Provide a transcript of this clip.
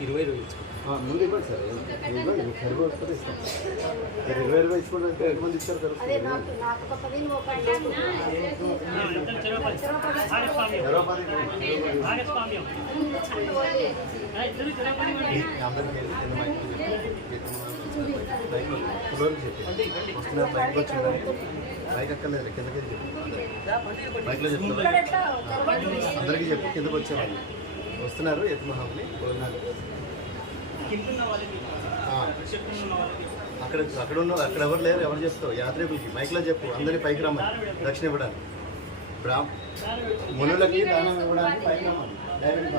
ఇరవై ఇరవై ఇచ్చుకో ఆ, ముందు ఇవ్వండి సార్. ఇవ్వండి మీకు సరిపోతుంది ఇస్తాం. మీరు ఇరవై ఇరవై ఇచ్చుకుంటే ఎంతమంది ఇచ్చారు వస్తున్నారు వచ్చిందని బైక్ అక్కర్లేదు కిందకి చెప్పి బైక్లో చెప్తున్నారు అందరికీ చెప్పి కిందకి వచ్చేవాళ్ళు. వస్తున్నారు ఎత్తుమహాముని భోజనాలు అక్కడ అక్కడ ఉన్న అక్కడ ఎవరు లేరు ఎవరు చెప్తావు? యాత్రికులకి మైక్లో చెప్పు అందరినీ పైకి రమ్మని దక్షిణ ఇవ్వడానికి. బ్రా మునులకి దానం ఇవ్వడానికి పైకి రమ్మని డైరెక్ట్